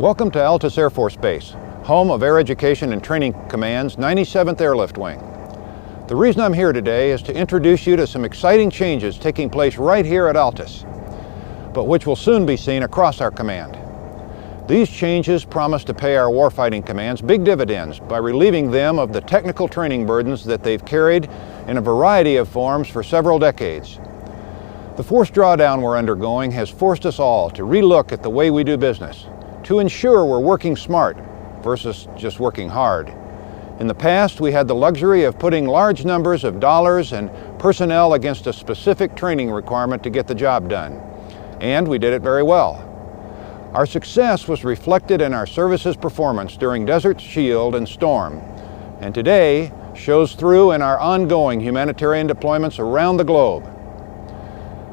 Welcome to Altus Air Force Base, home of Air Education and Training Command's 97th Airlift Wing. The reason I'm here today is to introduce you to some exciting changes taking place right here at Altus, but which will soon be seen across our command. These changes promise to pay our warfighting commands big dividends by relieving them of the technical training burdens that they've carried in a variety of forms for several decades. The force drawdown we're undergoing has forced us all to relook at the way we do business, to ensure we're working smart versus just working hard. In the past, we had the luxury of putting large numbers of dollars and personnel against a specific training requirement to get the job done, and we did it very well. Our success was reflected in our service's performance during Desert Shield and Storm, and today shows through in our ongoing humanitarian deployments around the globe.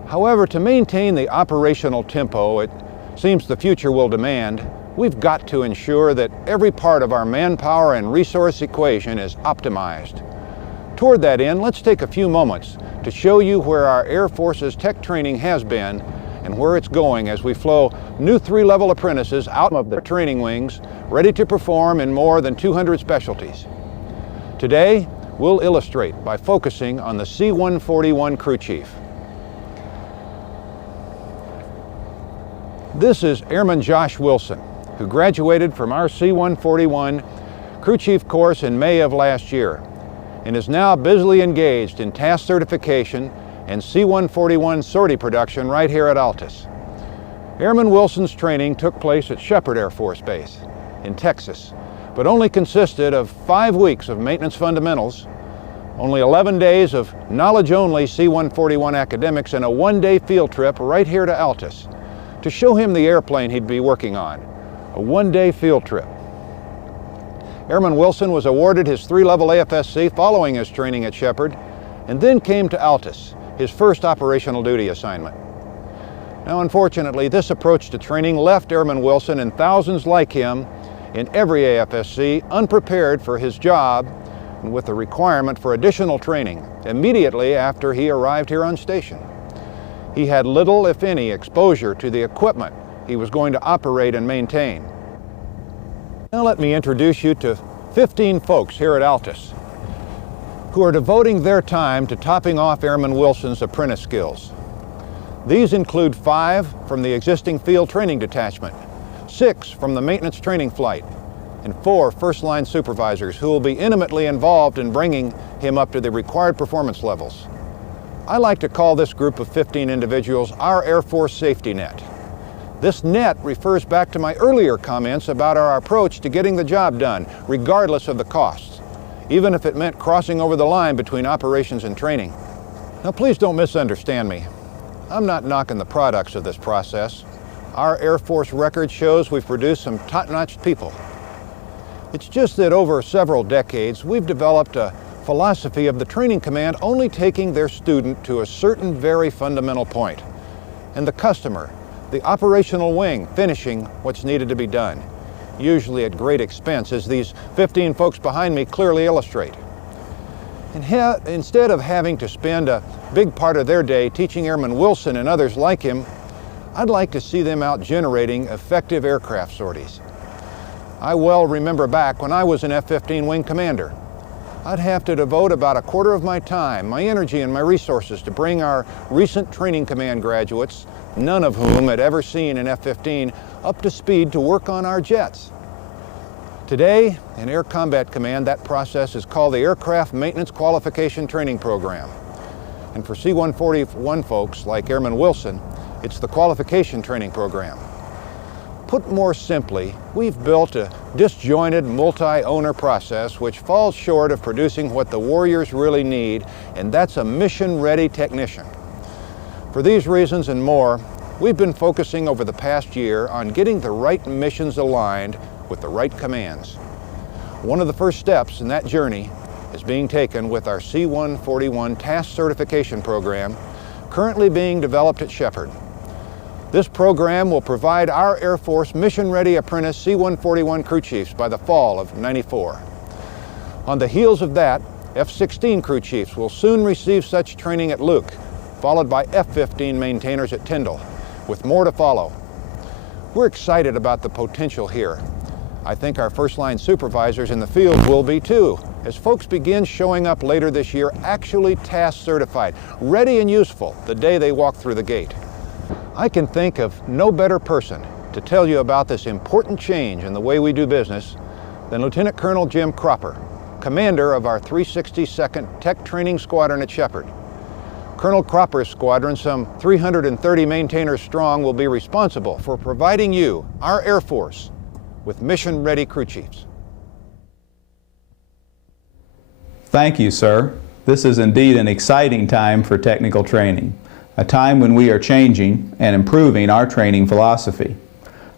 However, to maintain the operational tempo it seems the future will demand, we've got to ensure that every part of our manpower and resource equation is optimized. Toward that end, let's take a few moments to show you where our Air Force's tech training has been and where it's going as we flow new 3-level apprentices out of the training wings, ready to perform in more than 200 specialties. Today, we'll illustrate by focusing on the C-141 crew chief. This is Airman Josh Wilson, who graduated from our C-141 crew chief course in May of last year and is now busily engaged in task certification and C-141 sortie production right here at Altus. Airman Wilson's training took place at Shepherd Air Force Base in Texas, but only consisted of 5 weeks of maintenance fundamentals, only 11 days of knowledge-only C-141 academics, and a 1-day field trip right here to Altus to show him the airplane he'd be working on, a 1-day field trip. Airman Wilson was awarded his 3-level AFSC following his training at Shepherd, and then came to Altus, his first operational duty assignment. Now, unfortunately, this approach to training left Airman Wilson and thousands like him in every AFSC unprepared for his job and with the requirement for additional training immediately after he arrived here on station. He had little, if any, exposure to the equipment he was going to operate and maintain. Now let me introduce you to 15 folks here at Altus who are devoting their time to topping off Airman Wilson's apprentice skills. These include 5 from the existing field training detachment, 6 from the maintenance training flight, and 4 first-line supervisors who will be intimately involved in bringing him up to the required performance levels. I like to call this group of 15 individuals our Air Force safety net. This net refers back to my earlier comments about our approach to getting the job done, regardless of the costs, even if it meant crossing over the line between operations and training. Now, please don't misunderstand me. I'm not knocking the products of this process. Our Air Force record shows we've produced some top-notch people. It's just that over several decades, we've developed a philosophy of the training command only taking their student to a certain very fundamental point, and the customer, the operational wing, finishing what's needed to be done, usually at great expense, as these 15 folks behind me clearly illustrate. And instead of having to spend a big part of their day teaching Airman Wilson and others like him, I'd like to see them out generating effective aircraft sorties. I well remember back when I was an F-15 wing commander. I'd have to devote about a quarter of my time, my energy, and my resources to bring our recent training command graduates, none of whom had ever seen an F-15, up to speed to work on our jets. Today, in Air Combat Command, that process is called the Aircraft Maintenance Qualification Training Program. And for C-141 folks like Airman Wilson, it's the Qualification Training Program. Put more simply, we've built a disjointed multi-owner process which falls short of producing what the warriors really need, and that's a mission-ready technician. For these reasons and more, we've been focusing over the past year on getting the right missions aligned with the right commands. One of the first steps in that journey is being taken with our C-141 Task Certification Program, currently being developed at Shepherd. This program will provide our Air Force mission-ready apprentice C-141 crew chiefs by the fall of '94. On the heels of that, F-16 crew chiefs will soon receive such training at Luke, followed by F-15 maintainers at Tyndall, with more to follow. We're excited about the potential here. I think our first-line supervisors in the field will be too, as folks begin showing up later this year actually task certified, ready and useful the day they walk through the gate. I can think of no better person to tell you about this important change in the way we do business than Lieutenant Colonel Jim Cropper, commander of our 362nd Tech Training Squadron at Shepherd. Colonel Cropper's squadron, some 330 maintainers strong, will be responsible for providing you, our Air Force, with mission-ready crew chiefs. Thank you, sir. This is indeed an exciting time for technical training, a time when we are changing and improving our training philosophy.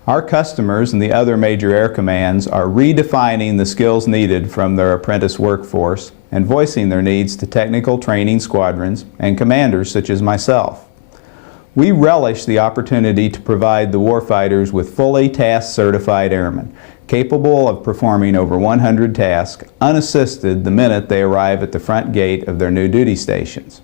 Our customers and the other major air commands are redefining the skills needed from their apprentice workforce and voicing their needs to technical training squadrons and commanders such as myself. We relish the opportunity to provide the warfighters with fully task-certified airmen, capable of performing over 100 tasks unassisted the minute they arrive at the front gate of their new duty stations.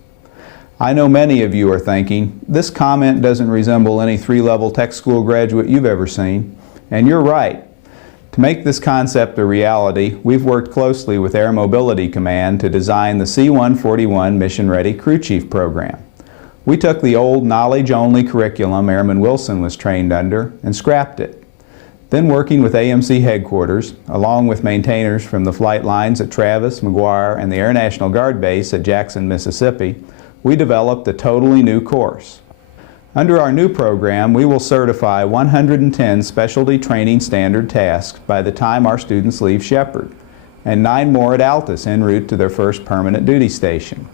I know many of you are thinking, this comment doesn't resemble any three-level tech school graduate you've ever seen, and you're right. To make this concept a reality, we've worked closely with Air Mobility Command to design the C-141 Mission Ready Crew Chief program. We took the old knowledge-only curriculum Airman Wilson was trained under and scrapped it. Then working with AMC headquarters, along with maintainers from the flight lines at Travis, McGuire, and the Air National Guard Base at Jackson, Mississippi, we developed a totally new course. Under our new program, we will certify 110 specialty training standard tasks by the time our students leave Shepherd, and 9 more at Altus en route to their first permanent duty station.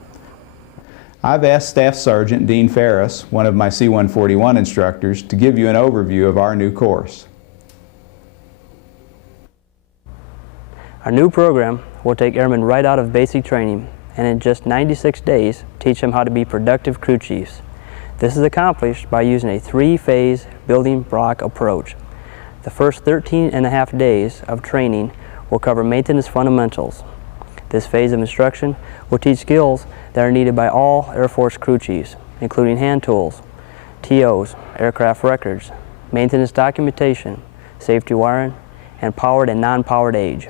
I've asked Staff Sergeant Dean Ferris, one of my C-141 instructors, to give you an overview of our new course. Our new program will take airmen right out of basic training and in just 96 days teach them how to be productive crew chiefs. This is accomplished by using a 3-phase building block approach. The first 13.5 days of training will cover maintenance fundamentals. This phase of instruction will teach skills that are needed by all Air Force crew chiefs, including hand tools, TOs, aircraft records, maintenance documentation, safety wiring, and powered and non-powered age.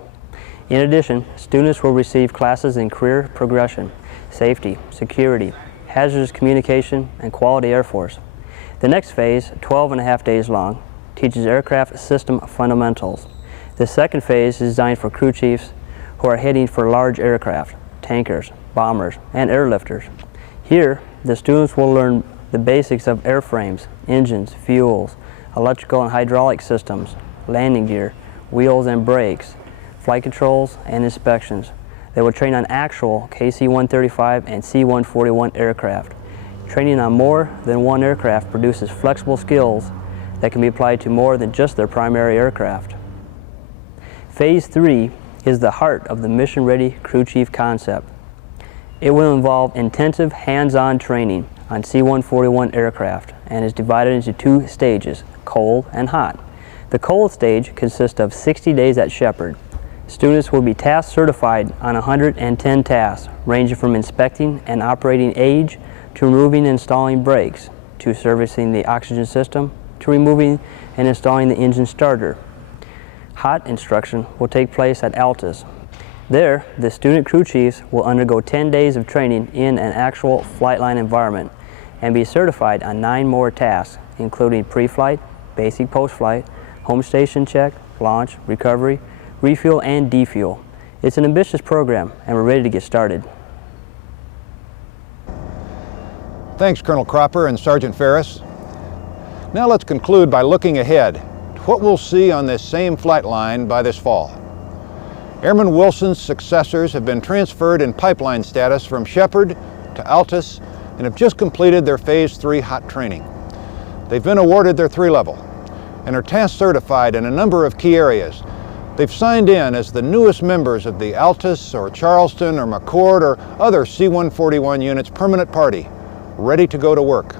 In addition, students will receive classes in career progression, safety, security, hazardous communication, and quality Air Force. The next phase, 12.5 days long, teaches aircraft system fundamentals. The second phase is designed for crew chiefs who are heading for large aircraft, tankers, bombers, and airlifters. Here, the students will learn the basics of airframes, engines, fuels, electrical and hydraulic systems, landing gear, wheels and brakes, flight controls, and inspections. They will train on actual KC-135 and C-141 aircraft. Training on more than one aircraft produces flexible skills that can be applied to more than just their primary aircraft. Phase 3 is the heart of the mission-ready crew chief concept. It will involve intensive hands-on training on C-141 aircraft and is divided into 2 stages, cold and hot. The cold stage consists of 60 days at Shepherd. Students will be task certified on 110 tasks, ranging from inspecting and operating age, to removing and installing brakes, to servicing the oxygen system, to removing and installing the engine starter. Hot instruction will take place at Altus. There, the student crew chiefs will undergo 10 days of training in an actual flight line environment and be certified on 9 more tasks, including pre-flight, basic post-flight, home station check, launch, recovery, refuel, and defuel. It's an ambitious program, and we're ready to get started. Thanks, Colonel Cropper and Sergeant Ferris. Now let's conclude by looking ahead to what we'll see on this same flight line by this fall. Airman Wilson's successors have been transferred in pipeline status from Shepherd to Altus and have just completed their Phase 3 hot training. They've been awarded their 3-level and are task certified in a number of key areas. They've signed in as the newest members of the Altus or Charleston or McCord or other C-141 units permanent party, ready to go to work.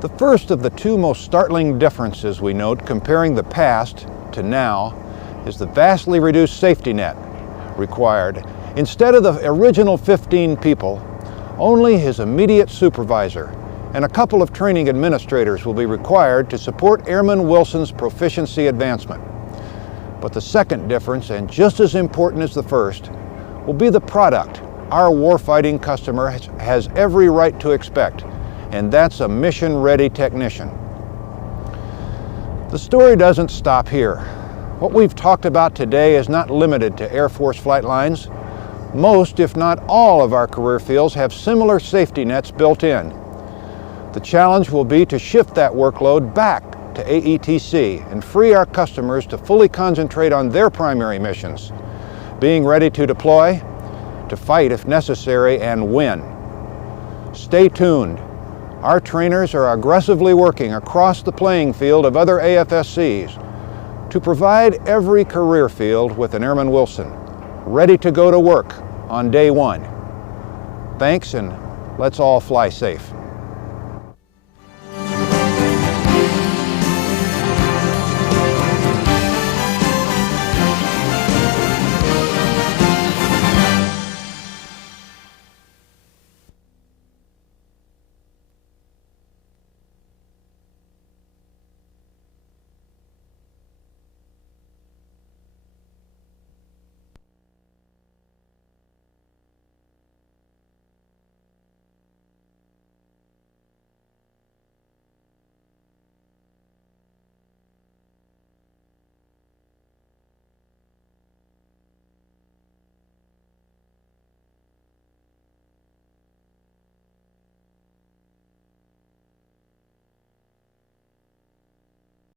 The first of the 2 most startling differences we note comparing the past to now is the vastly reduced safety net required. Instead of the original 15 people, only his immediate supervisor and a couple of training administrators will be required to support Airman Wilson's proficiency advancement. But the second difference, and just as important as the first, will be the product our warfighting customer has every right to expect, and that's a mission-ready technician. The story doesn't stop here. What we've talked about today is not limited to Air Force flight lines. Most, if not all, of our career fields have similar safety nets built in. The challenge will be to shift that workload back to AETC and free our customers to fully concentrate on their primary missions, being ready to deploy, to fight if necessary, and win. Stay tuned. Our trainers are aggressively working across the playing field of other AFSCs to provide every career field with an Airman Wilson, ready to go to work on day one. Thanks, and let's all fly safe.